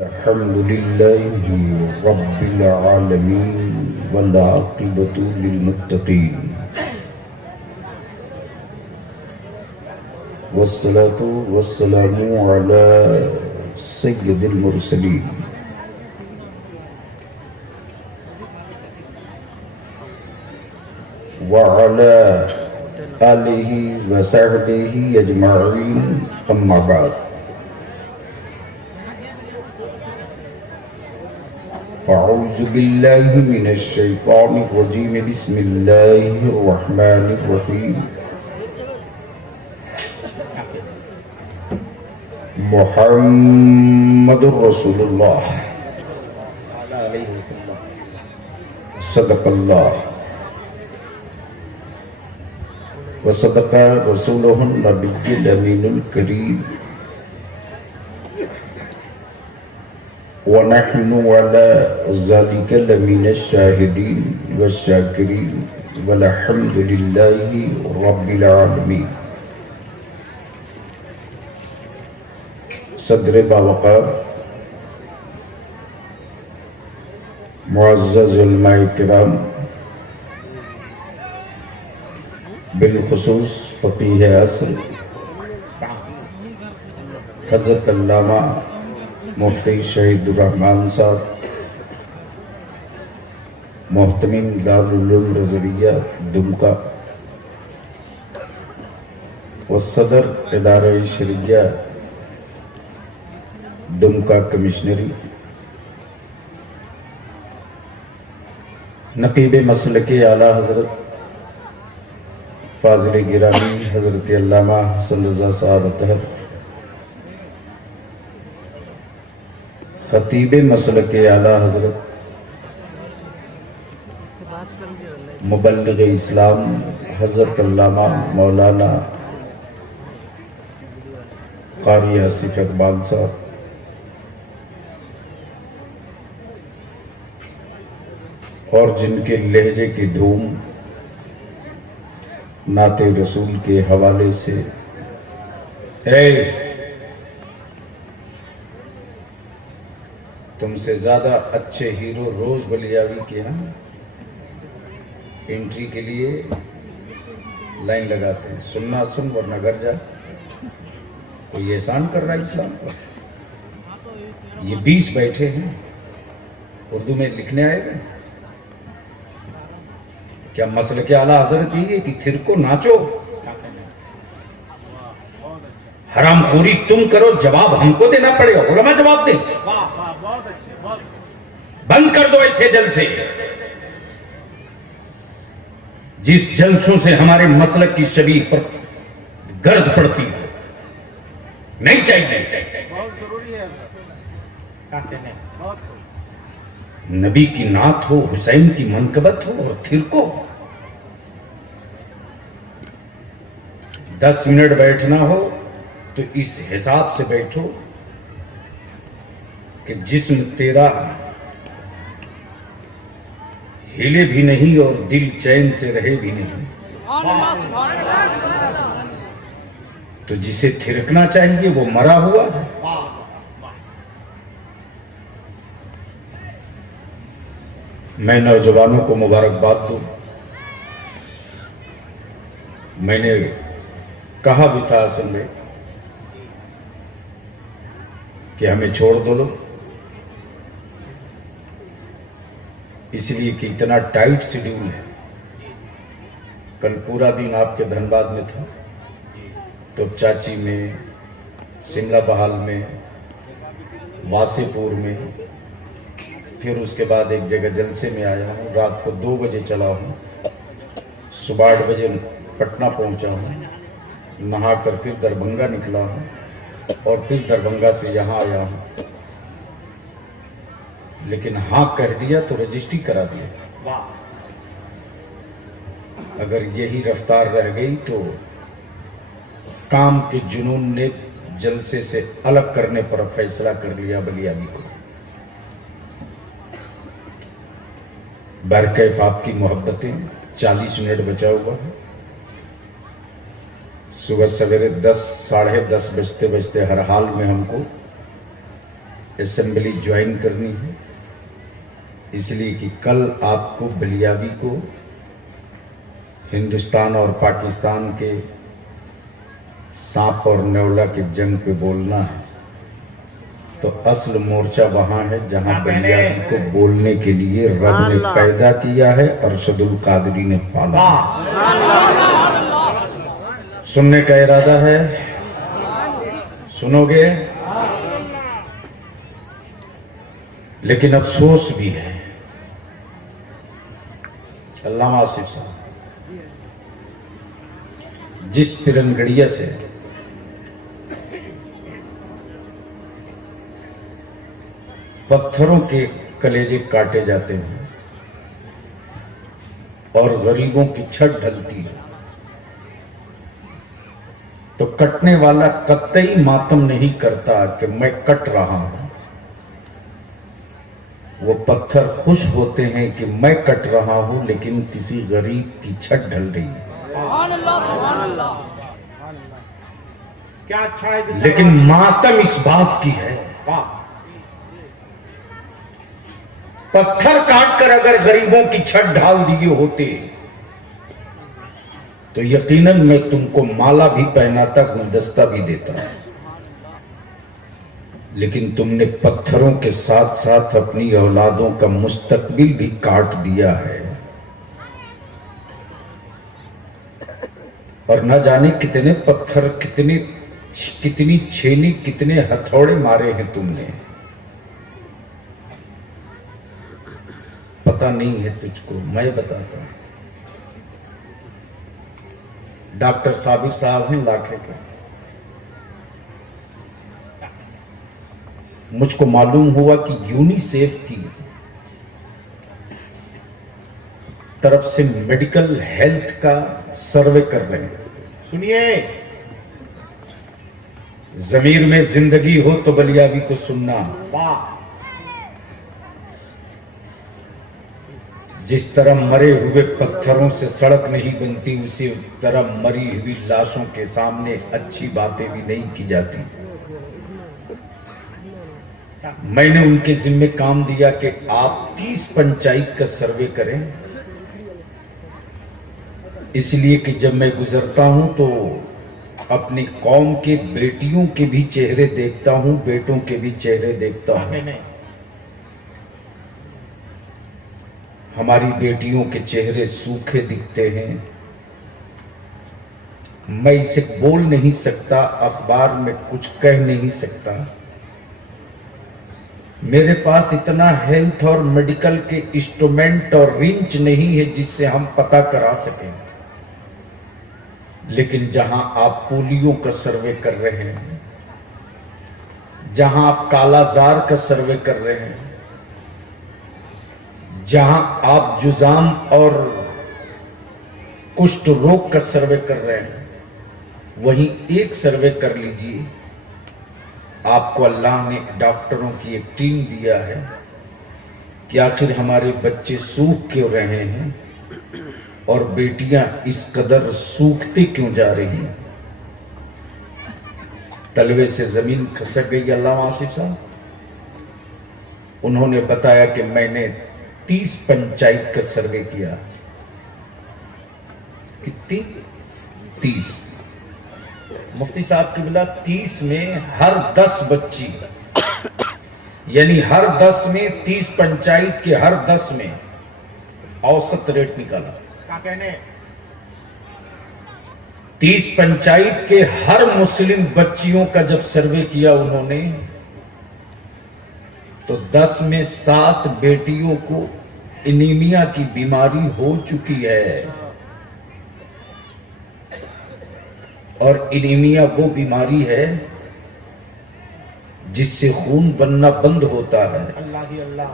अल्हम्दुलिल्लाहि रब्बिल आलमीन वल आक़िबतु लिल मुत्तक़ीन वस्सलातु वस्सलामु अला सय्यिदिल मुरसलीन व अला आलिहि व सहबिहि अजमईन अम्मा बाद। अऊज़ु बिल्लाहि मिनश शैतानिर रजीम बिस्मिल्लाहिर रहमानिर रहीम। मुहम्मदुर रसूलुल्लाह सदक़ल्लाह व सदक़ रसूलुहुन नबिय्युल अमीनुल करीम व नहनु अला ज़ालिका लमिनश शाहिदीन व शाकिरीन वल्हम्दुलिल्लाहि रब्बिल आलमीन। सदर बावक़ार मुअज़्ज़ज़ उलमाए किराम, बिलखुसूस फ़क़ीह असर हज़रत अल्लामा मुफ्ती शहीदुर रहमान साहब, मोहतमिम दारुल उलूम रज़विया दुमका व सदर इदारा शरिया दुमका कमिश्नरी, नक़ीब मसलके आला हज़रत फाज़िल गिरामी हज़रत अल्लामा हसन रज़ा साहब अतहर, खतीब मसलके आला हज़रत मुबल्लिग़ इस्लाम हज़रत अल्लामा मौलाना क़ारी आसिफ़ इक़बाल साहब, और जिनके लहजे की धूम नाते रसूल के हवाले से है, तुमसे ज्यादा अच्छे हीरो रोज बलियावी के यहाँ एंट्री के लिए लाइन लगाते हैं। सुनना सुन वरना घर जा। कोई एहसान कर रहा है इस्लाम पर? ये 20 बैठे हैं, उर्दू में लिखने आएगा क्या? मसले के आला हजरत ये है कि थिर को नाचो, हरामखोरी तुम करो, जवाब हमको देना पड़ेगा। उलमा जवाब दे, बंद कर दो ऐसे जलसे। जिस जलसों से हमारे मसलक की शबीह पर गर्द पड़ती है, नहीं चाहिए। नबी की नात हो, हुसैन की मनकबत हो, और थिर को 10 मिनट बैठना हो तो इस हिसाब से बैठो कि जिस्म तेरा हिले भी नहीं और दिल चैन से रहे भी नहीं। तो जिसे थिरकना चाहिए वो मरा हुआ है। मैं नौजवानों को मुबारकबाद दूं। मैंने कहा भी था असल में कि हमें छोड़ दो लो, इसलिए कि इतना टाइट शेड्यूल है। कल पूरा दिन आपके धनबाद में था, तो चाची में, शिमला बहाल में, वासेपुर में, फिर उसके बाद एक जगह जलसे में आया हूँ। रात को 2 बजे चला हूँ, सुबह 8 बजे पटना पहुँचा हूँ, नहाकर फिर दरभंगा निकला हूँ और फिर दरभंगा से यहाँ आया हूँ। लेकिन हाँ कह दिया तो रजिस्ट्री करा दिया। अगर यही रफ्तार रह गई तो काम के जुनून ने जलसे से अलग करने पर फैसला कर लिया बलियावी को। बरकैफ आपकी मोहब्बतें, 40 मिनट बचा हुआ है। सुबह सवेरे 10 साढ़े 10 बजते बजते हर हाल में हमको असेंबली ज्वाइन करनी है, इसलिए कि कल आपको बलियावी को हिंदुस्तान और पाकिस्तान के सांप और नेवला के जंग पे बोलना है। तो असल मोर्चा वहां है जहां बलियावी को बोलने के लिए रब ने पैदा किया है, अरशदुल कादरी ने पाला। सुनने का इरादा है? सुनोगे? लेकिन अफसोस भी है, अल्लामा आसिफ साहब जिस तिरंगड़िया से पत्थरों के कलेजे काटे जाते हैं और गरीबों की छत ढलती है, तो कटने वाला कतई मातम नहीं करता कि मैं कट रहा हूं। वो पत्थर खुश होते हैं कि मैं कट रहा हूं, लेकिन किसी गरीब की छत ढल रही है। क्या अच्छा है। लेकिन मातम इस बात की है, पत्थर काटकर अगर गरीबों की छत ढाल दिए होते तो यकीनन मैं तुमको माला भी पहनाता, गुलदस्ता भी देता। लेकिन तुमने पत्थरों के साथ साथ अपनी औलादों का मुस्तकबिल भी काट दिया है, और न जाने कितने पत्थर, कितनी छेनी, कितने हथौड़े मारे हैं तुमने, पता नहीं है तुझको। मैं बताता हूं। डॉक्टर साबिर साहब हैं लाखे के, मुझको मालूम हुआ कि यूनिसेफ की तरफ से मेडिकल हेल्थ का सर्वे कर रहे हैं। सुनिए, जमीर में जिंदगी हो तो बलियावी को सुनना। जिस तरह मरे हुए पत्थरों से सड़क नहीं बनती, उसी तरह मरी हुई लाशों के सामने अच्छी बातें भी नहीं की जाती। मैंने उनके जिम्मे काम दिया कि आप 30 पंचायत का सर्वे करें, इसलिए कि जब मैं गुजरता हूं तो अपनी कौम के बेटियों के भी चेहरे देखता हूं, बेटों के भी चेहरे देखता हूं। हमारी बेटियों के चेहरे सूखे दिखते हैं। मैं इसे बोल नहीं सकता, अखबार में कुछ कह नहीं सकता। मेरे पास इतना हेल्थ और मेडिकल के इंस्ट्रूमेंट और रिंच नहीं है जिससे हम पता करा सकें। लेकिन जहां आप पोलियो का सर्वे कर रहे हैं, जहां आप कालाजार का सर्वे कर रहे हैं, जहां आप जुजाम और कुष्ठ रोग का सर्वे कर रहे हैं, वहीं एक सर्वे कर लीजिए। आपको अल्लाह ने डॉक्टरों की एक टीम दिया है कि आखिर हमारे बच्चे सूख क्यों रहे हैं और बेटियां इस कदर सूखती क्यों जा रही हैं। तलवे से जमीन खसक गई अल्लामा आसिफ साहब। उन्होंने बताया कि मैंने 30 पंचायत का सर्वे किया। कितनी? 30। मुफ्ती साहब की बिला 30 में हर 10 बच्ची, यानी हर 10 में 30 पंचायत के हर 10 में औसत रेट निकाला। क्या कहने? 30 पंचायत के हर मुस्लिम बच्चियों का जब सर्वे किया उन्होंने, तो 10 में 7 बेटियों को एनीमिया की बीमारी हो चुकी है। और एनीमिया वो बीमारी है जिससे खून बनना बंद होता है। अल्लाह ही अल्लाह।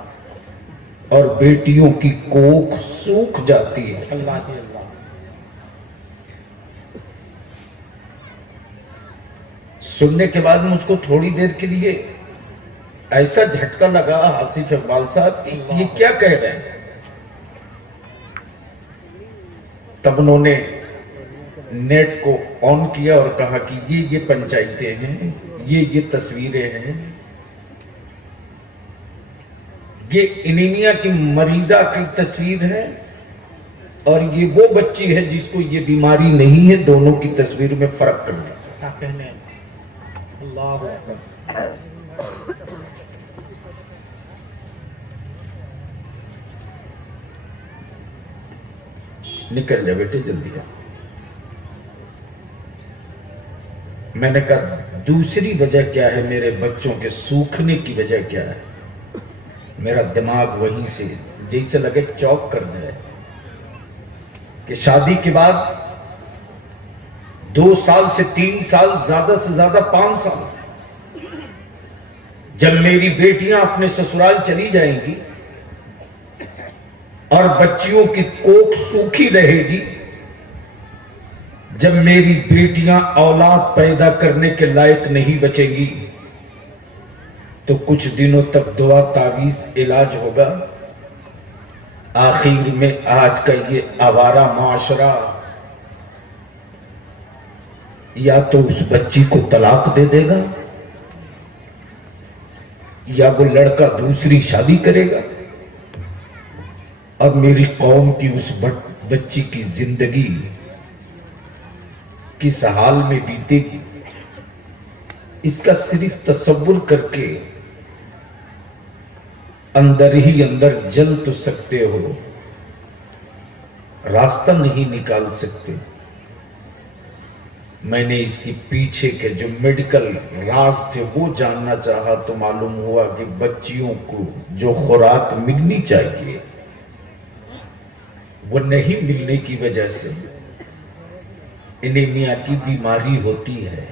और बेटियों की कोख सूख जाती है। अल्लाह ही अल्लाह। सुनने के बाद मुझको थोड़ी देर के लिए ऐसा झटका लगा आसिफ इकबाल साहब कि ये क्या कह रहे हैं। तब उन्होंने नेट को ऑन किया और कहा कि ये पंचायतें हैं, ये तस्वीरें हैं। ये एनीमिया की मरीजा की तस्वीर है और ये वो बच्ची है जिसको ये बीमारी नहीं है। दोनों की तस्वीर में फर्क करना। क्या कहने हैं? अल्लाह अकबर। निकल जा बेटे जल्दी आ। मैंने कहा दूसरी वजह क्या है मेरे बच्चों के सूखने की वजह क्या है? मेरा दिमाग वहीं से जैसे लगे चौक कर जाए कि शादी के बाद 2 साल से 3 साल, ज्यादा से ज्यादा 5 साल, जब मेरी बेटियां अपने ससुराल चली जाएंगी और बच्चियों की कोख सूखी रहेगी, जब मेरी बेटियां औलाद पैदा करने के लायक नहीं बचेंगी, तो कुछ दिनों तक दुआ तावीज इलाज होगा। आखिर में आज का ये आवारा माशरा या तो उस बच्ची को तलाक दे देगा या वो लड़का दूसरी शादी करेगा। अब मेरी कौम की उस बच्ची की जिंदगी किस हाल में बीतेगी, इसका सिर्फ तसव्वुर करके अंदर ही अंदर जल तो सकते हो, रास्ता नहीं निकाल सकते। मैंने इसके पीछे के जो मेडिकल राज थे वो जानना चाहा तो मालूम हुआ कि बच्चियों को जो खुराक मिलनी चाहिए वो नहीं मिलने की वजह से एनीमिया की बीमारी होती है।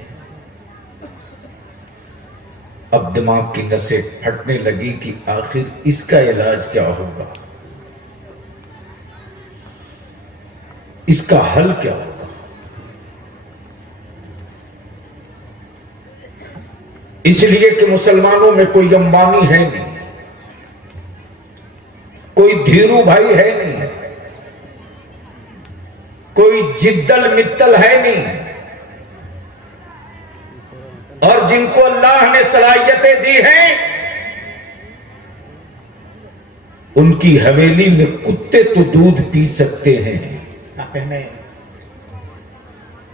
अब दिमाग की नसें फटने लगी कि आखिर इसका इलाज क्या होगा, इसका हल क्या होगा। इसलिए कि मुसलमानों में कोई अंबानी है नहीं, कोई धीरू भाई है नहीं, कोई जिद्दल मित्तल है नहीं, और जिनको अल्लाह ने सलाहियतें दी हैं उनकी हवेली में कुत्ते तो दूध पी सकते हैं, क्या कहने हैं?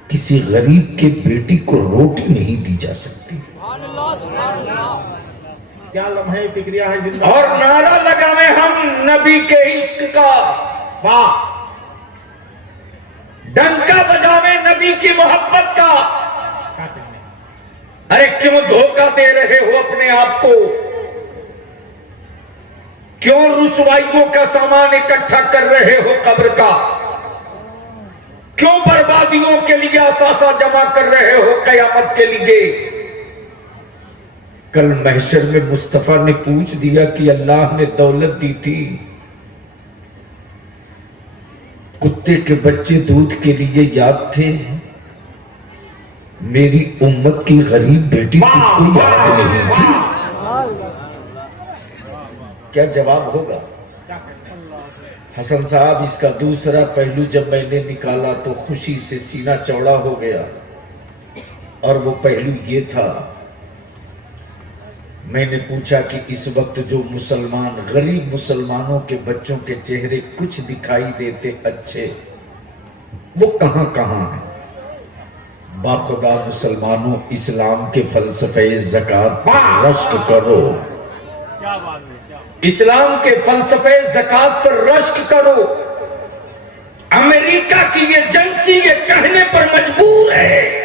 किसी गरीब के बेटी को रोटी नहीं दी जा सकती। क्या लम्हे फिक्रिया है जिंदगी। और नारा लगावे हम नबी के इश्क का, वाह, डंका बजावे नबी की मोहब्बत का। क्या कहने हैं? अरे क्यों धोखा दे रहे हो अपने आप को? क्यों रुसवाइयों का सामान इकट्ठा कर रहे हो कब्र का? क्यों बर्बादियों के लिए असासा जमा कर रहे हो कयामत के लिए? कल महशर में मुस्तफा ने पूछ दिया कि अल्लाह ने दौलत दी थी, कुत्ते के बच्चे दूध के लिए याद थे, मेरी उम्मत की गरीब बेटी तुझको याद नहीं थी? क्या जवाब होगा? क्या कहने हैं? हसन साहब, इसका दूसरा पहलू जब मैंने निकाला तो खुशी से सीना चौड़ा हो गया, और वो पहलू ये था, मैंने पूछा कि इस वक्त जो मुसलमान, गरीब मुसलमानों के बच्चों के चेहरे कुछ दिखाई देते अच्छे, वो कहां कहां हैं? बाखुदा मुसलमानों, इस्लाम के फलसफे ज़कात पर रश्क करो। क्या बात है? क्या इस्लाम के फलसफे ज़कात पर रश्क करो। अमेरिका की ये एजेंसी ये कहने पर मजबूर है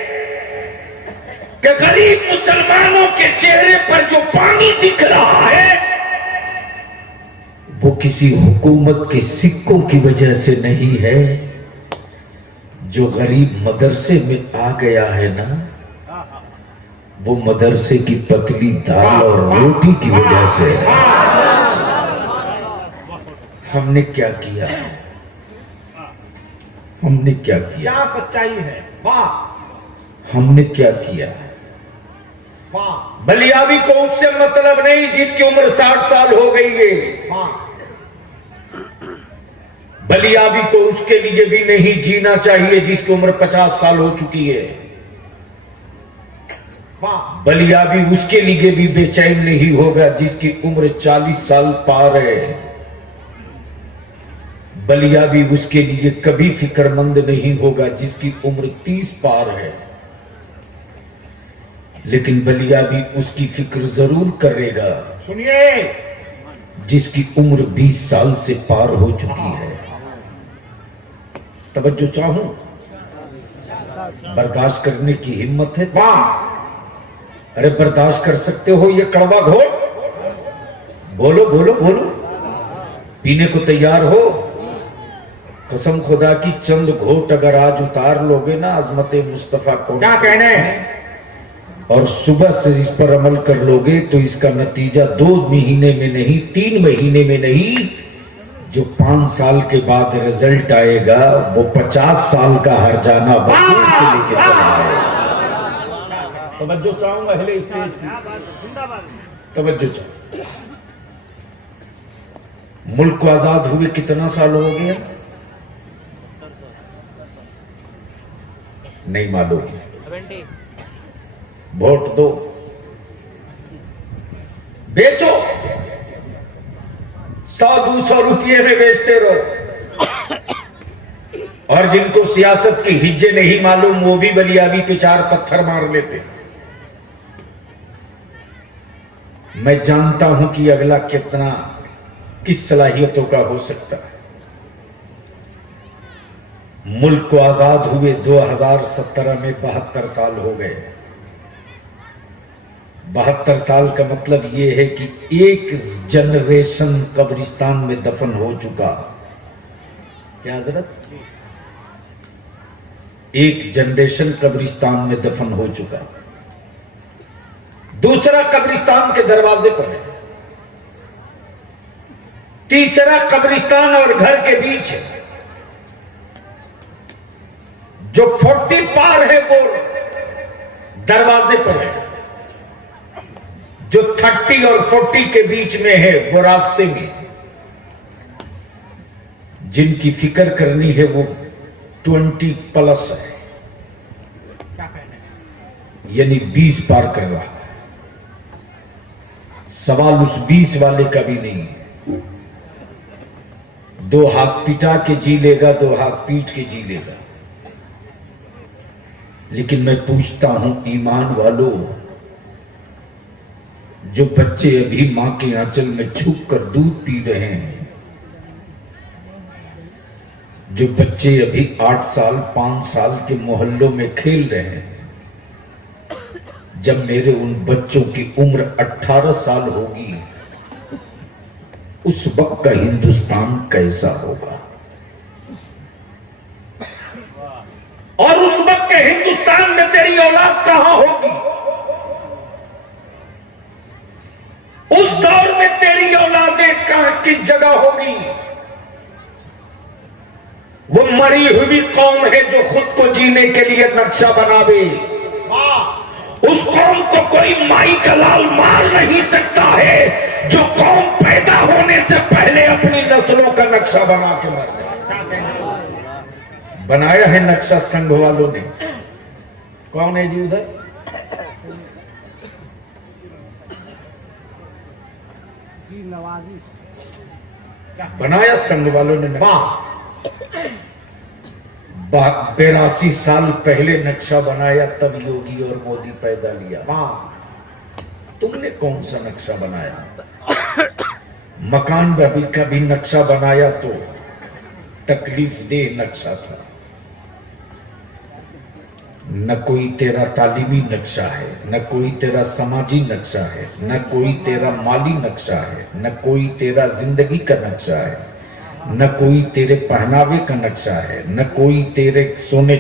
कि गरीब मुसलमानों के चेहरे पर जो पानी दिख रहा है वो किसी हुकूमत के सिक्कों की वजह से नहीं है, जो गरीब मदरसे में आ गया है ना, वो मदरसे की पतली दाल और रोटी की वजह से है। हमने क्या किया? हमने क्या किया? क्या सच्चाई है? वाह, हमने क्या किया? वाह, बलियाबी को उससे मतलब नहीं जिसकी उम्र 60 साल हो गई है। वाह, बलियाबी को उसके लिए भी नहीं जीना चाहिए जिसकी उम्र 50 साल हो चुकी है। वाह बलिया भी उसके लिए भी बेचैन नहीं होगा जिसकी उम्र 40 साल पार है। बलिया भी उसके लिए कभी फिक्रमंद नहीं होगा जिसकी उम्र 30 पार है। लेकिन बलिया भी उसकी फिक्र जरूर करेगा सुनिए जिसकी उम्र 20 साल से पार हो चुकी है। तवज्जो चाहूं, बर्दाश्त करने की हिम्मत है? वाह अरे बर्दाश्त कर सकते हो ये कड़वा घोट? बोलो बोलो बोलो, पीने को तैयार हो? कसम खुदा की चंद घोट अगर आज उतार लोगे ना अजमत मुस्तफा को, क्या कहने, और सुबह से इस पर अमल कर लोगे तो इसका नतीजा 2 महीने में नहीं 3 महीने में नहीं, जो 5 साल के बाद रिजल्ट आएगा वो 50 साल का हरजाना वसूल के लेके चला आएगा। तवज्जो चाहूंगा हिले स्टेज की। तवज्जो चाहो। मुल्क को आजाद हुए कितना साल हो गया नहीं मालूम। वोट दो, बेचो, 100-200 रुपये में बेचते रहो। और जिनको सियासत की हिज्जे नहीं मालूम वो भी बलियाबी पे 4 पत्थर मार लेते। मैं जानता हूं कि अगला कितना किस सलाहियतों का हो सकता है। मुल्क को आजाद हुए 2017 में 72 साल हो गए। 72 साल का मतलब यह है कि एक जनरेशन कब्रिस्तान में दफन हो चुका। क्या हजरत? एक जनरेशन कब्रिस्तान में दफन हो चुका, दूसरा कब्रिस्तान के दरवाजे पर है, तीसरा कब्रिस्तान और घर के बीच है। जो 40 पार है वो दरवाजे पर है, जो 30 और 40 के बीच में है वो रास्ते में। जिनकी फिक्र करनी है वो 20 प्लस है, यानी 20 पार कर रहा है। सवाल उस 20 वाले का भी नहीं है। 2 हाथ पिटा के जी लेगा, 2 हाथ पीट के जी लेगा। लेकिन मैं पूछता हूं ईमान वालों, जो बच्चे अभी मां के आंचल में छुप कर दूध पी रहे हैं, जो बच्चे अभी 8 साल 5 साल के मोहल्लों में खेल रहे हैं, जब मेरे उन बच्चों की उम्र 18 साल होगी उस वक्त का हिंदुस्तान कैसा होगा? और उस वक्त के हिंदुस्तान में तेरी औलाद कहां होगी? उस दौर में तेरी औलादें कहां किस जगह होगी? वो मरी हुई कौम है जो खुद को जीने के लिए नक्शा बनावे। उस कौम को कोई माई का लाल मार नहीं सकता है जो कौम पैदा होने से पहले अपनी नस्लों का नक्शा बना के मर जाए। बनाया है नक्शा संघ वालों ने। कौन है जी उधर? बनाया संघ वालों ने नक्शा। 82 साल पहले नक्शा बनाया, तब योगी और मोदी पैदा लिया। तुमने कौन सा नक्शा बनाया? मकान का भी नक्शा बनाया तो तकलीफ दे नक्शा था। न कोई तेरा तालीमी नक्शा है, न कोई तेरा समाजी नक्शा है, न कोई तेरा माली नक्शा है, न कोई तेरा जिंदगी का नक्शा है, न कोई तेरे पहनावे का नक्शा है, न कोई तेरे सोने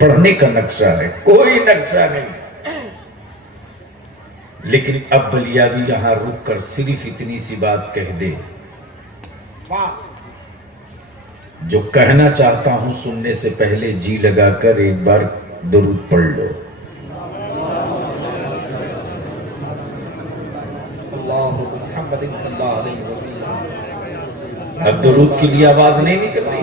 पढ़ने का नक्शा है। कोई नक्शा नहीं। लेकिन अब बलियाबी यहां रुककर सिर्फ इतनी सी बात कह दे, जो कहना चाहता हूं सुनने से पहले जी लगाकर एक बार दुरूद पढ़ लो। अब दुरूद के लिए आवाज नहीं निकलती।